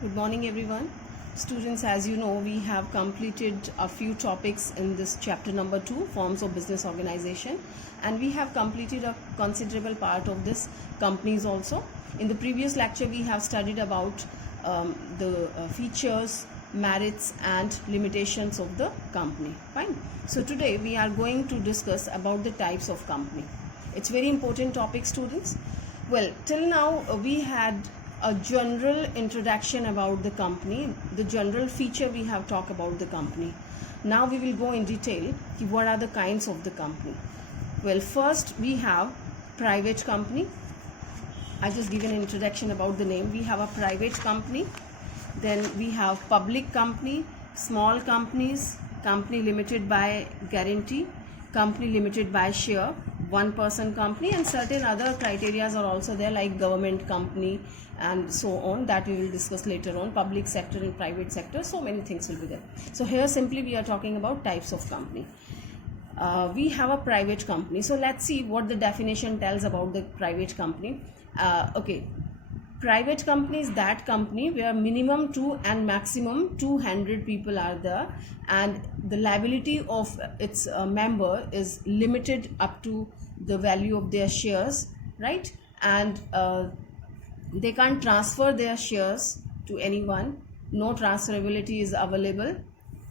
Good morning, everyone. Students, as you know, we have completed a few topics in this chapter number 2, Forms of Business Organization, and we have completed a considerable part of this companies also. In the previous lecture, we have studied about the features, merits, and limitations of the company. Fine. So today we are going to discuss about the types of company. It's very important topic, students. Well, till now we had a general introduction about the company, the general feature we have talked about the company. Now we will go in detail what are the kinds of the company. Well, first we have private company. I just give an introduction about the name. We have a private company, then we have public company, small companies, company limited by guarantee, company limited by share, one person company, and certain other criteria are also there like government company and so on, that we will discuss later on, public sector and private sector, so many things will be there. So here simply we are talking about types of company. We have a private company, so let's see what the definition tells about the private company. Okay, private company is that company where minimum 2 and maximum 200 people are there, and the liability of its member is limited up to the value of their shares, right? And they can't transfer their shares to anyone, no transferability is available,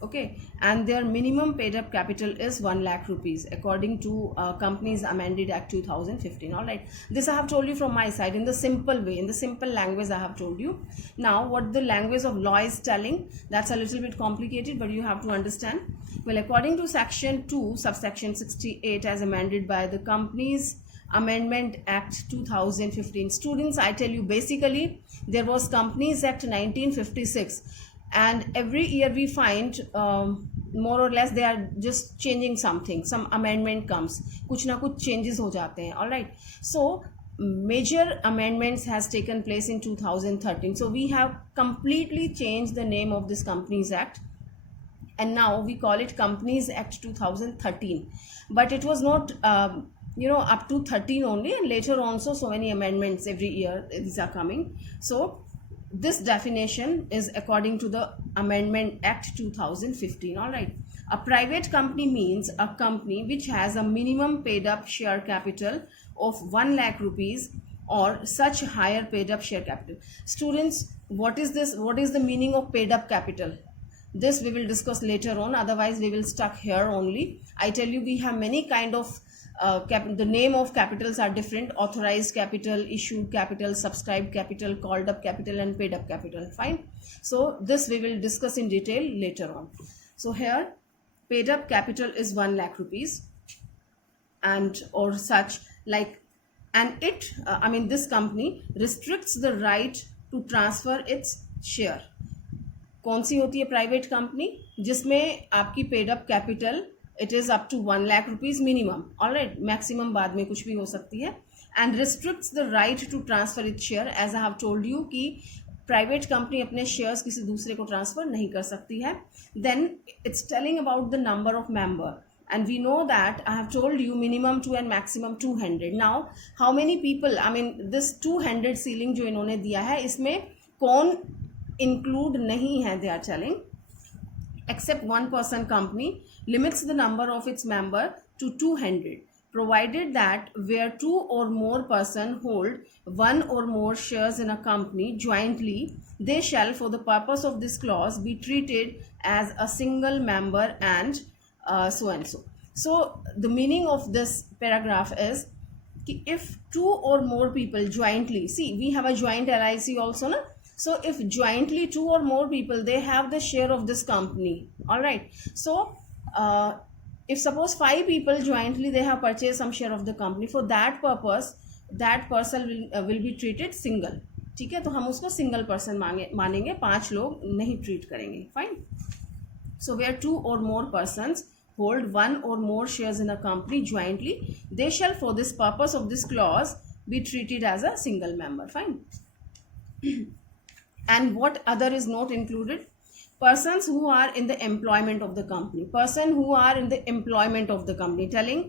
okay, and their minimum paid up capital is 1 lakh rupees according to Companies Amended Act 2015. All right, this I have told you from my side in the simple way, in the simple language I have told you. Now what the language of law is telling, that's a little bit complicated, but you have to understand. Well, according to section 2 subsection 68 as amended by the Companies Amendment Act 2015, students, I tell you, basically there was Companies Act 1956, and every year we find more or less they are just changing something, some amendment comes, kuch na kuch changes ho jate hain. All right, so major amendments has taken place in 2013, so we have completely changed the name of this Companies Act, and now we call it Companies Act 2013, but it was not up to 13 only, and later also so many amendments every year these are coming. So this definition is according to the Amendment Act 2015. All right, a private company means a company which has a minimum paid up share capital of 1 lakh rupees or such higher paid up share capital. Students, what is this? What is the meaning of paid up capital? This we will discuss later on, otherwise we will stuck here only. I tell you, we have many kind of the name of capitals are different: authorized capital, issued capital, subscribed capital, called up capital, and paid up capital. Fine, so this we will discuss in detail later on. So here paid up capital is 1 lakh rupees and or such, like, and it this company restricts the right to transfer its share. कौन सी होती है private company? जिसमें आपकी paid up capital it is up to 1 lakh rupees minimum, alright, maximum बाद में कुछ भी हो सकती है, and restricts the right to transfer it share. As I have told you कि प्राइवेट कंपनी अपने शेयर्स किसी दूसरे को ट्रांसफर नहीं कर सकती है. Then it's telling about the number of member, and we know that I have told you minimum 2 and maximum 200. Now how many people, this 200 ceiling जो इन्होंने दिया है, इसमें कौन include नहीं है? They are telling except one person company limits the number of its member to 200, provided that where 2 or more person hold 1 or more shares in a company jointly, they shall for the purpose of this clause be treated as a single member and so and so. So the meaning of this paragraph is if 2 or more people jointly, see we have a joint LIC also, na? So if jointly 2 or more people, they have the share of this company, all right. So if suppose 5 people jointly they have purchased some share of the company, for that purpose that person will be treated single. ठीक है, तो हम उसको single person मानेंगे, 5 लोग नहीं treat करेंगे. Fine. So where 2 or more persons hold 1 or more shares in a company jointly, they shall for this purpose of this clause be treated as a single member. Fine. And what other is not included? Persons who are in the employment of the company. Person who are in the employment of the company, telling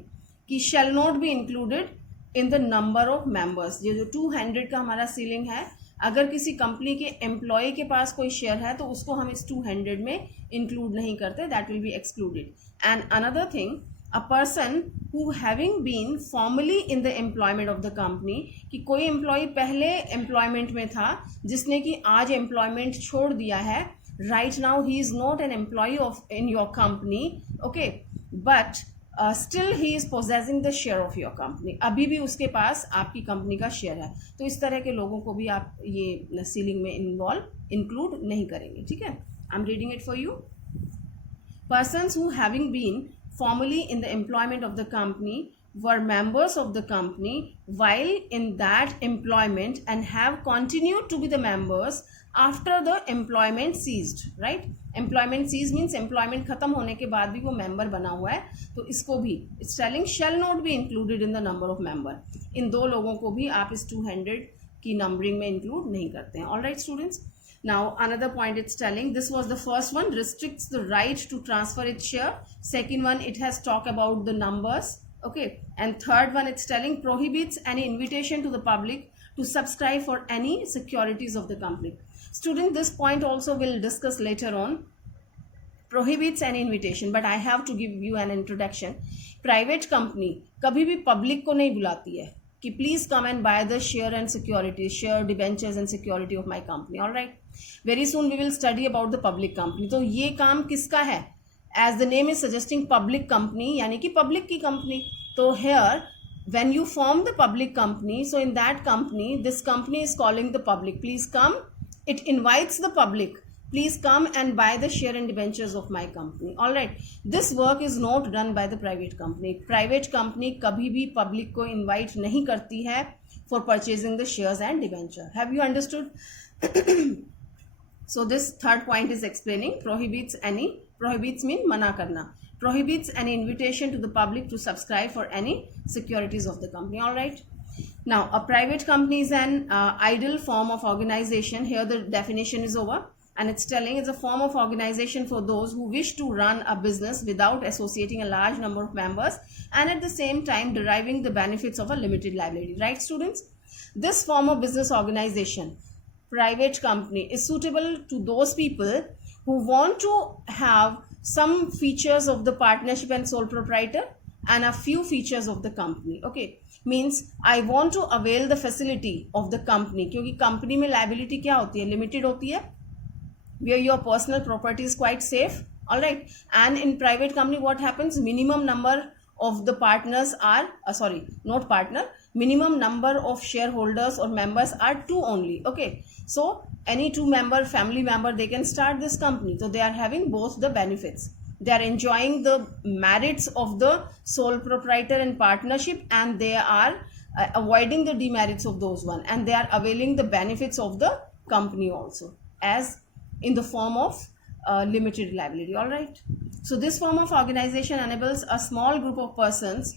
कि shall not be included in the number of members. ये जो 200 का हमारा ceiling है, अगर किसी company के employ के पास कोई शेयर है तो उसको हम इस 200 में इंक्लूड नहीं करते, that will be excluded. And another thing, a person who having been formally in the employment of the company, कि कोई एम्प्लॉय पहले एम्प्लॉयमेंट में था जिसने कि आज एम्प्लॉयमेंट छोड़ दिया है, right now he is not an employee of in your company, okay, but still he is possessing the share of your company, अभी भी उसके पास आपकी कंपनी का शेयर है. तो इस तरह के लोगों को भी आप ये सीलिंग में इंक्लूड नहीं करेंगे. ठीक है, I am reading it for you. Persons who having been formerly in the employment of the company were members of the company while in that employment and have continued to be the members after the employment ceased, right? Employment ceased means employment खत्म होने के बाद भी वो member बना हुआ है, तो इसको भी it's telling shall not be included in the number of member. इन दो लोगों को भी आप इस 200 की numbering में include नहीं करते हैं. All right students. Now another point it's telling, this was the first one, restricts the right to transfer its share. Second one, it has talk about the numbers, okay, and third one it's telling prohibits any invitation to the public to subscribe for any securities of the company. Student, this point also we'll discuss later on. Prohibits any invitation, but I have to give you an introduction. Private company कभी भी public को नहीं बुलाती है कि please come and buy the share and security, share debentures and security of my company. Alright, very soon we will study about the public company. तो ये काम किसका है? As the name is suggesting public company, यानी कि public की company. तो here when you form the public company, so in that company this company is calling the public, please come, it invites the public, please come and buy the share and debentures of my company. All right, this work is not done by the private company. Private company कभी भी public को invite नहीं करती है for purchasing the shares and debenture. Have you understood? So this third point is explaining prohibits mean मना करना, prohibits any invitation to the public to subscribe for any securities of the company. All right. Now a private company is an ideal form of organization. Here the definition is over. And it's telling it's a form of organization for those who wish to run a business without associating a large number of members and at the same time deriving the benefits of a limited liability. Right, students? This form of business organization, private company, is suitable to those people who want to have some features of the partnership and sole proprietor and a few features of the company. Okay, means I want to avail the facility of the company, क्योंकि company में liability क्या होती है? Limited होती है, where your personal property is quite safe. All right, and in private company what happens? Minimum number of the partners are not partner, minimum number of shareholders or members are 2 only. Okay, so any 2 member family member, they can start this company, so they are having both the benefits. They are enjoying the merits of the sole proprietor and partnership, and they are avoiding the demerits of those one, and they are availing the benefits of the company also as in the form of limited liability. All right, so this form of organization enables a small group of persons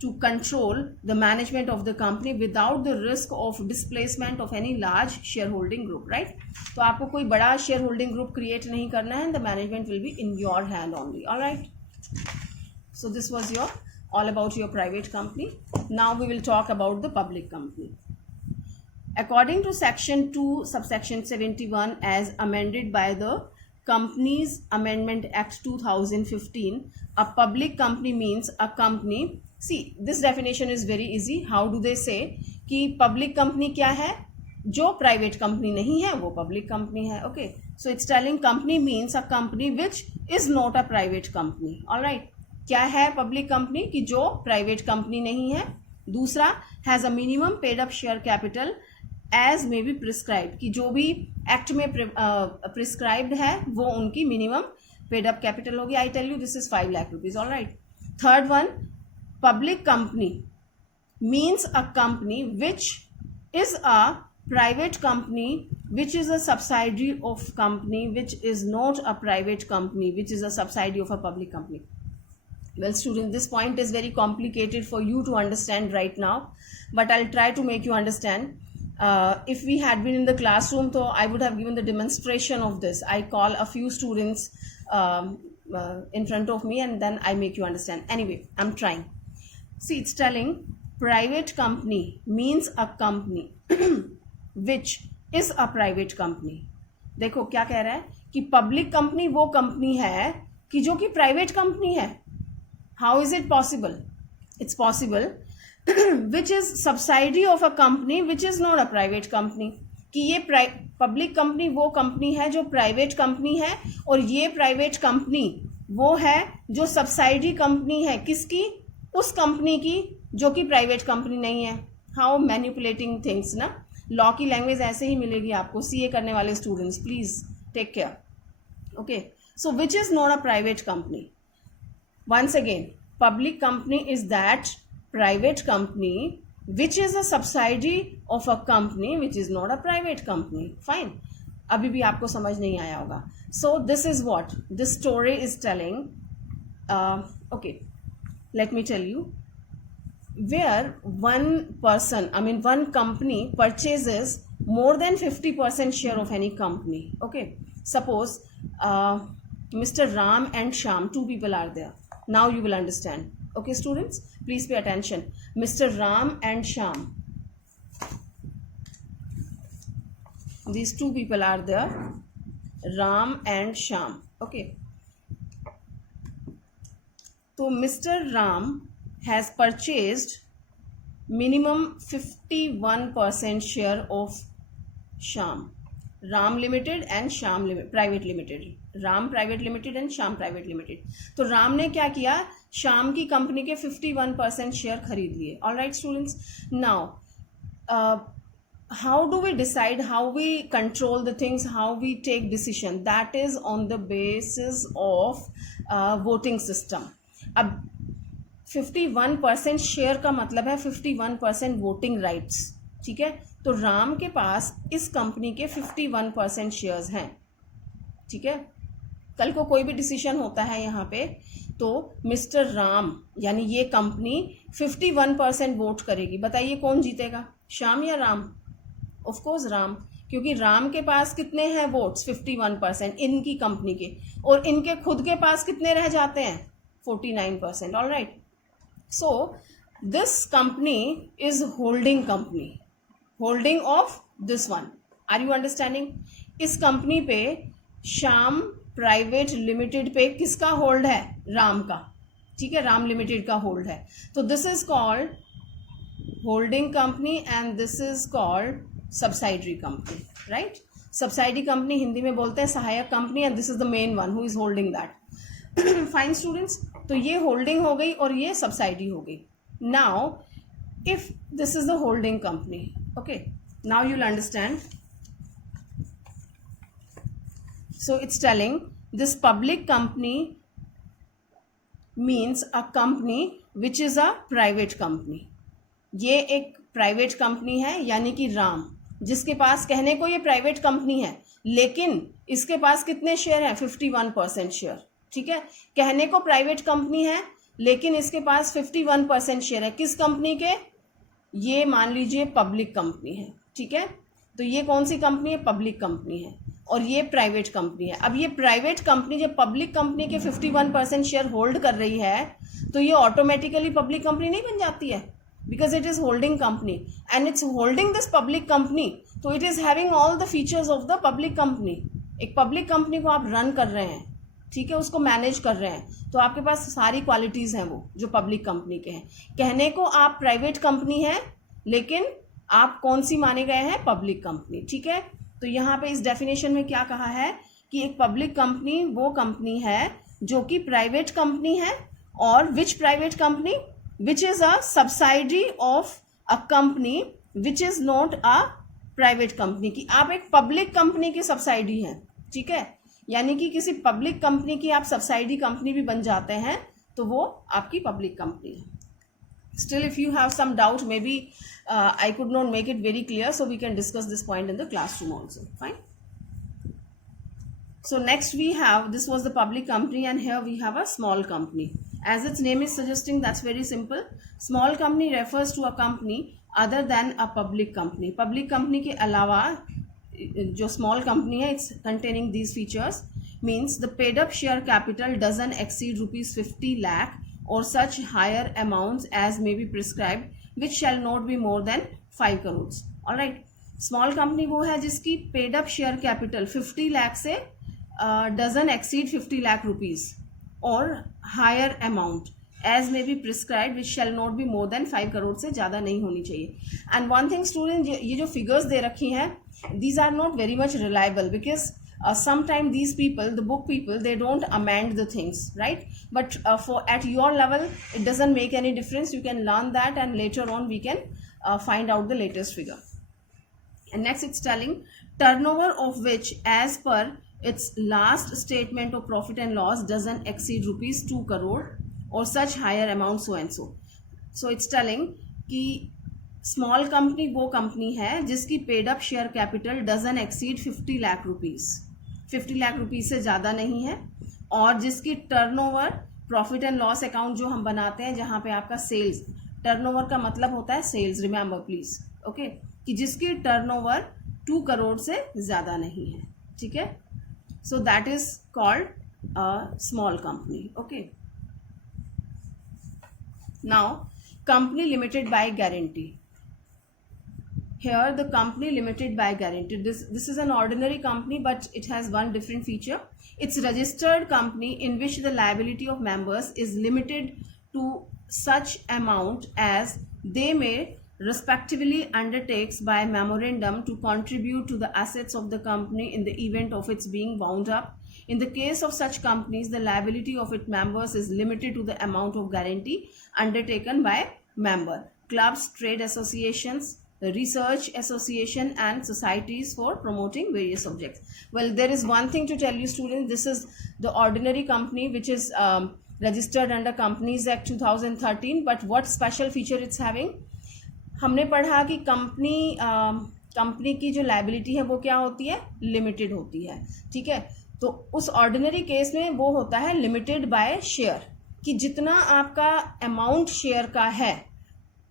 to control the management of the company without the risk of displacement of any large shareholding group. Right, तो आपको कोई बड़ा shareholding group create नहीं करना है, and the management will be in your hand only. All right, so this was your all about your private company. Now we will talk about the public company. According to section 2 subsection 71 as amended by the Companies Amendment Act 2015, a public company means a company. See, this definition is very easy. How do they say कि public company क्या है? जो private company नहीं है वो public company है. Okay, so it's telling company means a company which is not a private company. All right, क्या है public company? कि जो private company नहीं है. दूसरा, has a minimum paid up share capital as may be prescribed, कि जो भी एक्ट में प्रिस्क्राइब्ड है वो उनकी मिनिमम पेड अप कैपिटल होगी. I tell you this is 5 lakh rupees. All right. Third one, public company means a company which is a private company which is a subsidiary of company which is not a private company which is a subsidiary of a public company. Well students, this point is very complicated for you to understand right now, but I'll try to make you understand. If we had been in the classroom, so I would have given the demonstration of this. I call a few students in front of me and then I make you understand. Anyway, I'm trying. See, it's telling private company means a company which is a private company. देखो क्या कह रहा है कि public company वो company है कि जो कि प्राइवेट कंपनी है। How is it possible? It's possible which is subsidy of a company which is not a private company, कि ये पब्लिक कंपनी वो कंपनी है जो प्राइवेट कंपनी है, और ये प्राइवेट कंपनी वो है जो सब्सिडी कंपनी है किसकी? उस कंपनी की जो कि प्राइवेट कंपनी नहीं है। हाउ मैनिपुलेटिंग थिंग्स ना। लॉ की लैंग्वेज ऐसे ही मिलेगी आपको, सीए करने वाले students, please take care. Okay, so which is not a private company? once again, public company is that private company which is a subsidiary of a company which is not a private company. Fine, अभी भी आपको समझ नहीं आया होगा. So this is what this story is telling. Okay, let me tell you, where one person, I mean one company purchases more than 50% share of any company. Okay, suppose Mr. Ram and Shyam, two people are there. Now you will understand. Okay students, please pay attention. Mr. Ram and Shyam, these two people are there, Ram and Shyam. Okay, so Mr. Ram has purchased minimum 51% share of Shyam, Ram Limited and Shyam Private Limited, Ram Private Limited and Shyam Private Limited. तो राम ने क्या किया? श्याम की company के 51% share खरीद लिए. All right students, now how do we decide, how we control the things, how we take decision? That is on the basis of voting system. अब 51% share का मतलब है 51% वोटिंग राइट्स. ठीक है, तो राम के पास इस कंपनी के 51% शेयर्स हैं. ठीक है, कल को कोई भी डिसीजन होता है यहाँ पे तो मिस्टर राम यानी ये कंपनी 51% वोट करेगी. बताइए कौन जीतेगा, श्याम या राम? ऑफ कोर्स राम, क्योंकि राम के पास कितने हैं वोट्स? 51% इनकी कंपनी के, और इनके खुद के पास कितने रह जाते हैं? 49%. All right, so this company is holding company, holding of this one. Are you understanding? इस कंपनी पे श्याम प्राइवेट लिमिटेड पे किसका होल्ड है? राम का. ठीक है, राम लिमिटेड का होल्ड है. तो this is called holding company and this is called subsidiary company. Right, subsidiary company Hindi में बोलते हैं सहायक company, and this is the main one who is holding that. Fine students, तो ये होल्डिंग हो गई और ये सब्सिडी हो गई. Now if this is the holding company, okay, now you will understand. So it's telling this public company means a company which is a private company. ये एक प्राइवेट कंपनी है, यानी कि राम जिसके पास कहने को ये प्राइवेट कंपनी है, लेकिन इसके पास कितने शेयर हैं? 51% शेयर. ठीक है, कहने को प्राइवेट कंपनी है लेकिन इसके पास 51% शेयर है. किस कंपनी के? ये मान लीजिए पब्लिक कंपनी है. ठीक है, तो ये कौन सी कंपनी है? पब्लिक कंपनी है, और ये प्राइवेट कंपनी है. अब ये प्राइवेट कंपनी जब पब्लिक कंपनी के 51% शेयर होल्ड कर रही है तो ये ऑटोमेटिकली पब्लिक कंपनी नहीं बन जाती है, because it is holding company and it's holding this public company, तो it is having all the features of the public company. एक पब्लिक कंपनी को आप रन कर रहे हैं, ठीक है, उसको मैनेज कर रहे हैं, तो आपके पास सारी क्वालिटीज हैं वो जो पब्लिक कंपनी के हैं. कहने को आप प्राइवेट कंपनी है लेकिन आप कौन सी माने गए हैं? Public company. ठीक है, तो यहाँ पे इस डेफिनेशन में क्या कहा है कि एक पब्लिक कंपनी वो कंपनी है जो कि प्राइवेट कंपनी है, और which private company? Which is a subsidiary of a company which is not a private company. की आप एक पब्लिक कंपनी की सब्सिडी हैं. ठीक है, यानी कि किसी पब्लिक कंपनी की आप सब्सिडी कंपनी भी बन जाते हैं तो वो आपकी पब्लिक कंपनी है. Still, if you have some doubt, maybe I could not make it very clear, so we can discuss this point in the classroom also. Fine. So next we have, this was the public company, and here we have a small company. As its name is suggesting, that's very simple. Small company refers to a company other than a public company. Public company के अलावा जो small company है, it's containing these features. Means the paid up share capital doesn't exceed rupees 50 lakh or such higher amounts as may be prescribed, which shall not be more than 5 crores. All right. Small company वो है जिसकी paid up share capital 50 lakh से doesn't exceed 50 lakh rupees और higher amount as may be prescribe which shall not be more than 5 crore से ज़्यादा नहीं होनी चाहिए. एंड वन थिंग स्टूडेंट, ये जो फिगर्स दे रखी हैं, these are not very much reliable because sometimes these people, the book people, they don't amend the things, right? But for at your level it doesn't make any difference. You can learn that and later on we can find out the latest figure. And next it's telling turnover of which as per its last statement of profit and loss doesn't exceed rupees 2 crore or such higher amount so and so. So it's telling कि small company वो company है जिसकी paid up share capital doesn't exceed 50 lakh rupees, 50 lakh rupees से ज़्यादा नहीं है, और जिसकी turnover profit and loss account जो हम बनाते हैं जहाँ पे आपका सेल्स, टर्नओवर का मतलब होता है सेल्स, रिमेंबर प्लीज, ओके, कि जिसकी टर्नओवर 2 करोड़ से ज़्यादा नहीं है. ठीक है, so that is called a small company. Okay, now company limited by guarantee. Here the company limited by guarantee. This is an ordinary company, but it has one different feature. It's a registered company in which the liability of members is limited to such amount as they may respectively undertakes by memorandum to contribute to the assets of the company in the event of its being wound up. In the case of such companies, the liability of its members is limited to the amount of guarantee undertaken by member. Clubs, trade associations, the research association and societies for promoting various subjects. Well, there is one thing to tell you students, this is the ordinary company which is registered under Companies Act 2013, but what special feature it's having? हमने पढ़ा कि company की जो liability है वो क्या होती है, लिमिटेड होती है. ठीक है, तो उस ऑर्डिनरी केस में वो होता है लिमिटेड बाय शेयर, कि जितना आपका अमाउंट शेयर का है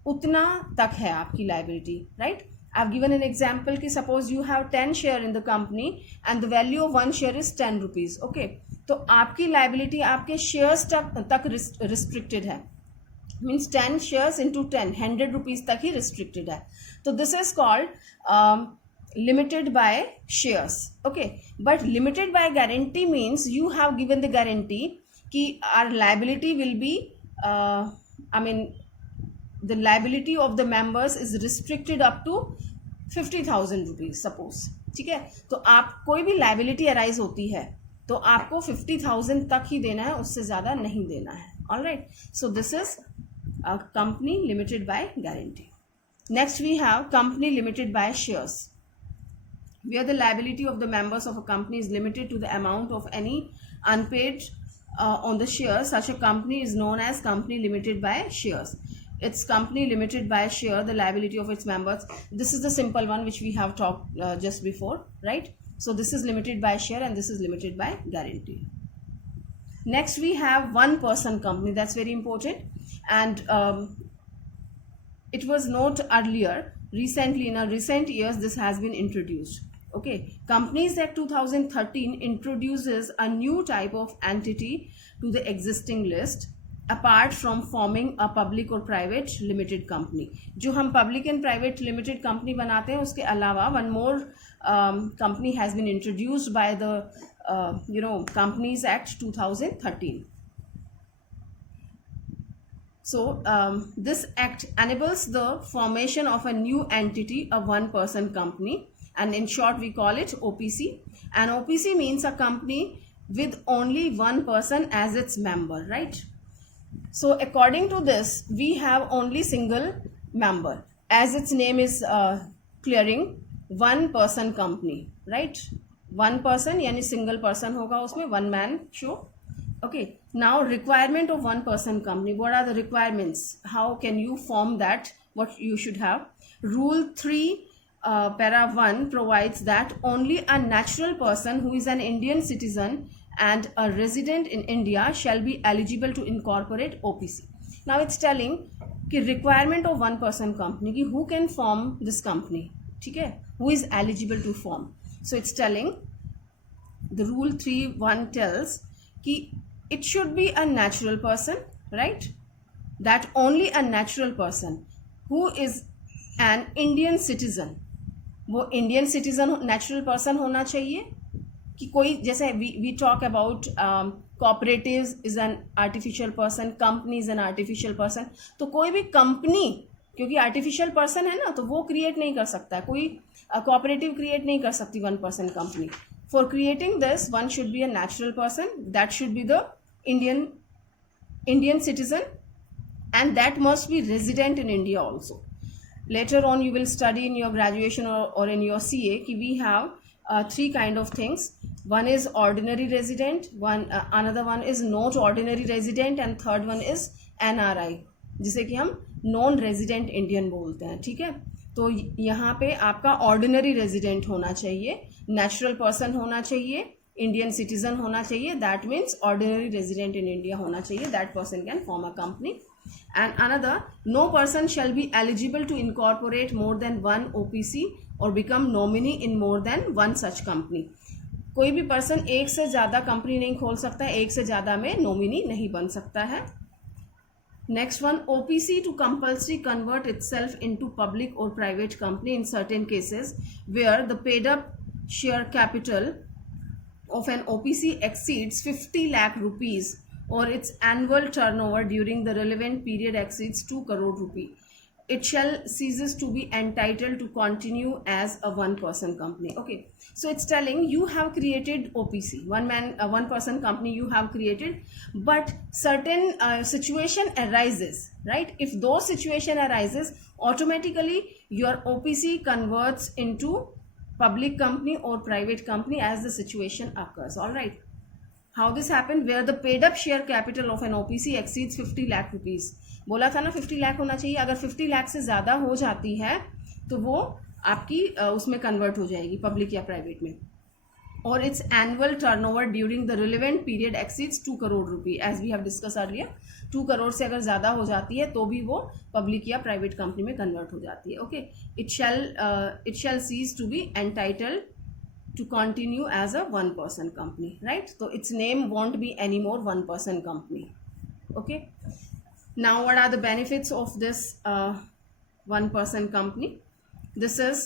उतना तक है आपकी liability, right. I have given an example कि suppose you have 10 share in the company and the value of 1 share is 10 rupees. Okay, तो आपकी लाइबिलिटी आपके शेयर्स तक रिस्ट्रिक्टेड है, मीन्स 10 शेयर्स इंटू 10, 100 रुपीज तक ही रिस्ट्रिक्टेड है. तो this is called limited by shares. Okay, but limited by guarantee means you have given the guarantee कि our liability will be, I mean the liability of the members is restricted up to 50,000 rupees suppose. ठीक है, तो आप कोई भी liability arise होती है तो आपको 50,000 तक ही देना है, उससे ज़्यादा नहीं देना है. All right, so this is a company limited by guarantee. Next we have company limited by shares, where the liability of the members of a company is limited to the amount of any unpaid on the shares. Such a company is known as company limited by shares. It's company limited by share, the liability of its members. This is the simple one which we have talked just before, right? So this is limited by share and this is limited by guarantee. Next we have one person company. That's very important, and it was not earlier. Recently, in recent years, this has been introduced. Okay, Companies Act 2013 introduces a new type of entity to the existing list, apart from forming a public or private limited company. जो हम public and private limited company बनाते हैं, उसके अलावा one more company has been introduced by the Companies Act 2013. So this act enables the formation of a new entity, a one person company, and in short we call it OPC. And OPC means a company with only one person as its member, right? So according to this, we have only single member, as its name is clearing, one person company, right? One person यानी single person होगा उसमें, one man show. Okay, now requirement of one person company. What are the requirements? How can you form that? What you should have? Rule 3 para 1 provides that only a natural person who is an Indian citizen and a resident in India shall be eligible to incorporate OPC. Now it's telling कि requirement of one person company कि who can form this company, ठीक है, who is eligible to form. So it's telling the rule 3(1) tells कि it should be a natural person, right? That only a natural person who is an Indian citizen वो Indian citizen natural person होना चाहिए, कि कोई जैसे we talk about cooperatives is an artificial person, company is an artificial person, तो कोई भी company क्योंकि आर्टिफिशियल पर्सन है ना, तो वो क्रिएट नहीं कर सकता, कोई कोऑपरेटिव क्रिएट नहीं कर सकती 1% company. For creating this one should be a natural person, that should be the Indian citizen, and that must be resident in India also. Later on you will study in your graduation or in your CA ki we have three kind of things. One is ordinary resident, another one is not ordinary resident, and third one is NRI, जिसे कि हम non resident Indian बोलते हैं. ठीक है, तो यहाँ पे आपका ऑर्डिनरी रेजिडेंट होना चाहिए, नेचुरल पर्सन होना चाहिए, इंडियन सिटीजन होना चाहिए, that means ordinary resident in India होना चाहिए, that person can form a company. And another, no person shall be eligible to incorporate more than one OPC or become nominee in more than one such company. कोई भी person एक से ज़्यादा company नहीं खोल सकता है, एक से ज़्यादा में नॉमिनी नहीं बन सकता है. Next one, OPC to compulsory convert itself into public or private company in certain cases where the paid up share capital of an OPC exceeds 50 lakh rupees or its annual turnover during the relevant period exceeds 2 crore rupee. It shall ceases to be entitled to continue as a one-person company. Okay, so it's telling you have created OPC, one person company you have created, but certain situation arises, right? If those situation arises, automatically your OPC converts into public company or private company as the situation occurs. All right. How this happened? Where the paid up share capital of an OPC exceeds 50 lakh rupees. बोला था ना 50 लाख होना चाहिए, अगर 50 लाख से ज़्यादा हो जाती है तो वो आपकी उसमें कन्वर्ट हो जाएगी पब्लिक या प्राइवेट में. और its annual turnover during the relevant period exceeds 2 crore rupee, as we have discuss earlier. 2 crore से अगर ज़्यादा हो जाती है तो भी वो पब्लिक या प्राइवेट कंपनी में कन्वर्ट हो जाती है. Okay, it shall cease to be entitled to continue as a one-person company, right? So its name won't be anymore one-person company. Okay, now what are the benefits of this one-person company? This is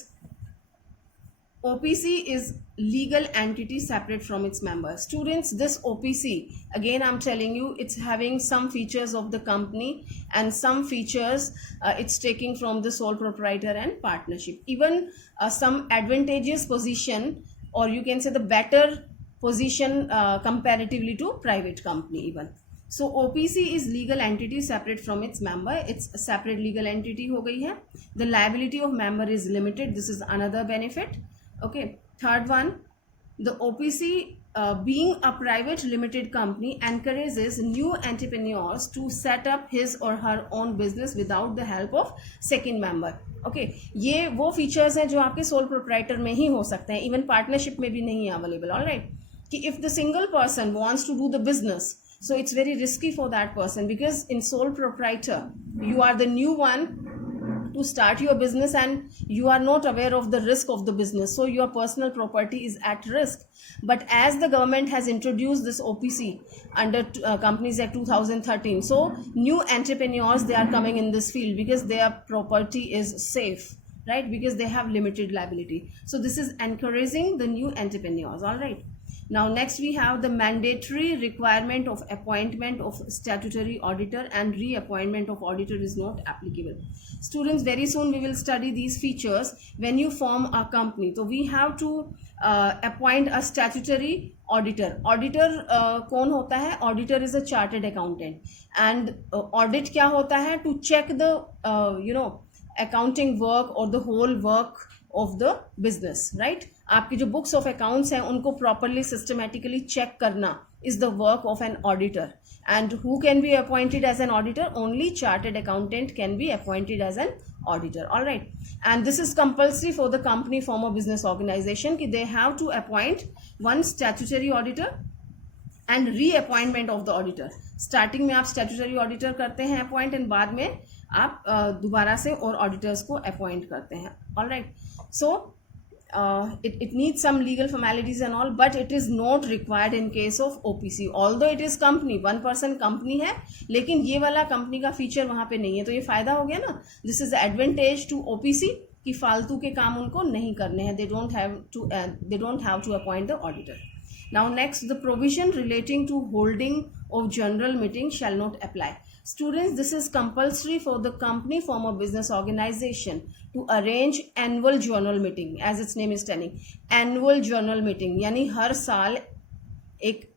OPC is legal entity separate from its members. Students, this OPC, again I'm telling you, it's having some features of the company and some features it's taking from the sole proprietor and partnership. Even some advantageous position, or you can say the better position comparatively to private company even. So OPC is legal entity separate from its member. It's a separate legal entity हो गई है. The liability of member is limited. This is another benefit. Okay. Third one, the OPC being a private limited company encourages new entrepreneurs to set up his or her own business without the help of second member. Okay, ये वो features हैं जो आपके sole proprietor में ही हो सकते हैं, even partnership में भी नहीं है अवेलेबल. ऑलराइट, कि if the single person wants to do the business, so it's very risky for that person, because in sole proprietor you are the new one to start your business and you are not aware of the risk of the business, so your personal property is at risk. But as the government has introduced this OPC under Companies Act 2013, so new entrepreneurs, they are coming in this field because their property is safe, right? Because they have limited liability. So this is encouraging the new entrepreneurs. All right. Now next we have the mandatory requirement of appointment of statutory auditor, and reappointment of auditor is not applicable. Students, very soon we will study these features. When you form a company, so we have to appoint a statutory auditor. Auditor कौन होता है? Auditor is a chartered accountant, and audit क्या होता है? To check the accounting work or the whole work of the business, right? आपकी जो books of accounts हैं उनको प्रॉपरली सिस्टमेटिकली चेक करना is the work of an auditor. And who can be appointed as an auditor? Only chartered accountant can be appointed as an auditor. Alright, and this is compulsory for the company form of business organisation कि they have to appoint one statutory auditor and reappointment of the auditor. Starting में आप statutory auditor करते हैं appoint, and बाद में आप दोबारा से और ऑडिटर्स को अपॉइंट करते हैं. Alright, so it needs some legal formalities and all, but it is not required in case of OPC. Although it is company, 1% company है, लेकिन ये वाला कंपनी का फीचर वहाँ पे नहीं है, तो ये फायदा हो गया ना. This is the advantage to OPC कि फालतू के काम उनको नहीं करने हैं. They don't have to appoint the auditor. Now next, the provision relating to holding of general meeting shall not apply. Students, this is compulsory for the company, form of business organization, to arrange annual general meeting, as its name is telling. Annual general meeting यानी हर साल एक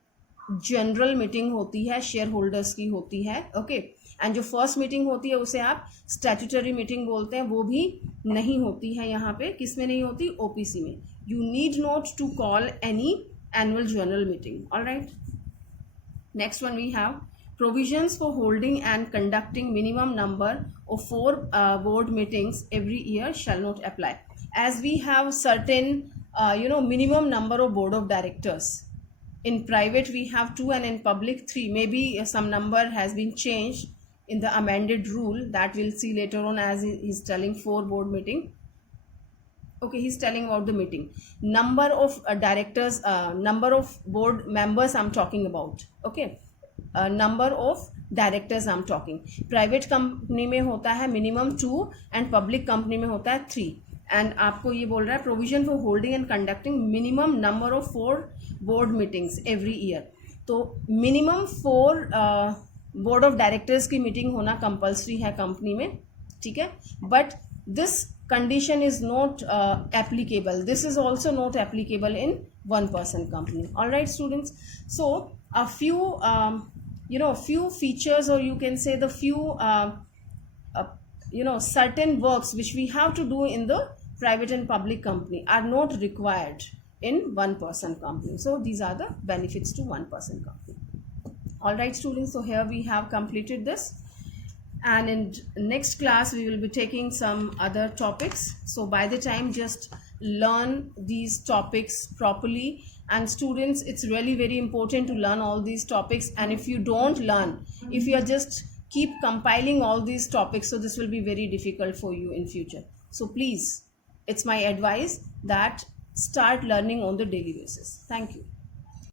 general meeting होती है, share holders की होती है. Okay, and जो first meeting होती है उसे आप स्टैट्यूटरी मीटिंग बोलते हैं, वो भी नहीं होती है यहाँ पे. किस में नहीं होती? ओपीसी में. You need not to call any annual general meeting. All right, next one we have provisions for holding and conducting minimum number of 4 board meetings every year shall not apply, as we have certain minimum number of board of directors. In private we have 2 and in public 3. Maybe some number has been changed in the amended rule, that we'll see later on, as he's telling 4 board meeting. Okay, he's telling about the meeting. Number of directors, number of board members I'm talking about. Okay, number of directors I'm talking. Private company में होता है minimum 2 and public company में होता है 3. And आपको ये बोल रहा है provision for holding and conducting minimum number of 4 board meetings every year. तो minimum 4 board of directors की meeting होना compulsory है company में, ठीक है. But this condition is not applicable. This is also not applicable in one person company. All right, students. So a few few features, or you can say the few certain works which we have to do in the private and public company are not required in one person company. So these are the benefits to one person company. All right, students. So here we have completed this. And in next class we will be taking some other topics. So by the time, just learn these topics properly. And students, it's really very important to learn all these topics. And if you don't learn, if you are just keep compiling all these topics, so this will be very difficult for you in future. So please, it's my advice that start learning on the daily basis. Thank you.